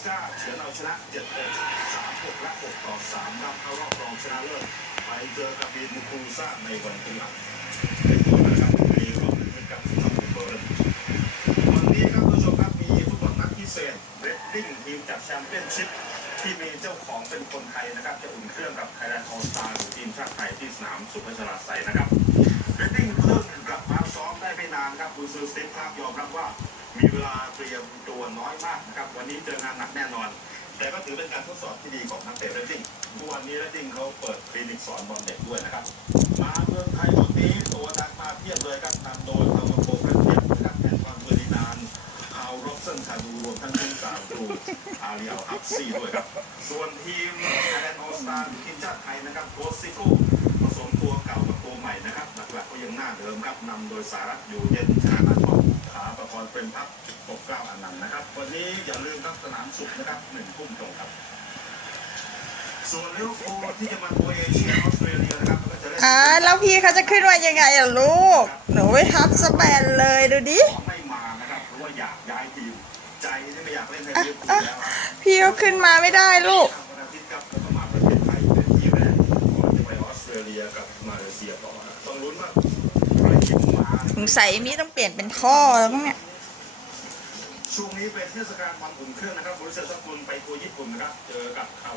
สกาเฉือนเอาชนะ7 6 3 6และ6ต่อ3ครับเข้ารอบรองชนะเลิศไปเจอกับบีนคูซ่าในวันพฤหัสเป็นตัวนะครับมีรอบหนึ่งเป็นกับสำหรับเบิร์วันนี้ครับท่านผู้ชมครับมีฟุตบอลนัดพิเศษเรดดิ้งทีมจากแชมเปี้ยนชิพที่มีเจ้าของเป็นคนไทยนะครับ จะอุ่นเครื่องกับไทยแลนด์ออลสตาร์ทีมชาติไทยที่สนามสุพัชราไสยนะครับ เรดดิ้งเพิ่งกลับมาซ้อมได้ไม่นานครับคุณซูสติฟครับยอมรับว่า มีเวลาเตรียมตัวน้อยมากนะครับ วันนี้เจองานหนักแน่นอน แต่ก็ถือเป็นการทดสอบที่ดีของนักเตะเรดดิ้งเมื่อวันนี้เรดดิ้งเขาเปิดคลินิกสอนบอลเด็กด้วยนะครับ มาเมืองไทยวันนี้ตัวดังมาเพียบเลยครับนำโดยพาวโบกันเทียบนะครับแอนฟานเฟอร์ดินานด์ฮาวร็อบสันชาดูรวมทั้งทีมสามครูอาเรียลอัพซีด้วยครับ ส่วนทีมไทยแลนด์ออสตาร์ทีมชาติไทยนะครับโค้ชซิโก้ผสมตัวเก่ากับตัว เดิมครับนำโดยสารัตอยู่เย็นชนะนัทบอกขาประกรณ์เป็นพักปกเกล้าอันนันต์นะครับ วันนี้อย่าลืมครับสนามสุขนะครับหนึ่งทุ่มตรงครับ ส่วนลิเวอร์พูลที่จะมาโคเอเชียออสเตรเลียนะครับก็จะเล่นอ่าแล้วพี่เขาจะขึ้นมายังไงอะลูก หนูไปทับสแปนเลยดูดิ ไม่มานะครับเพราะว่าอยากย้ายทีมใจที่ไม่อยากเล่นให้ลิเวอร์พูลแล้วครับพี่เขาขึ้นมาไม่ได้ลูก วันอาทิตย์ครับแล้วก็มาประเทศไทยเป็นที่แรกก่อนจะไปออสเตรเลียกับมาเลเซียต่อนะต้องลุ้นว่าใครที่มา สงสัยมีต้องเปลี่ยนเป็นท่อแล้วมั้งเนี่ยช่วงนี้เป็นเทศกาลวันอุ่นเครื่องนะครับบริษัทสกุลไปทัวร์ญี่ปุ่นนะครับเจอกับคาว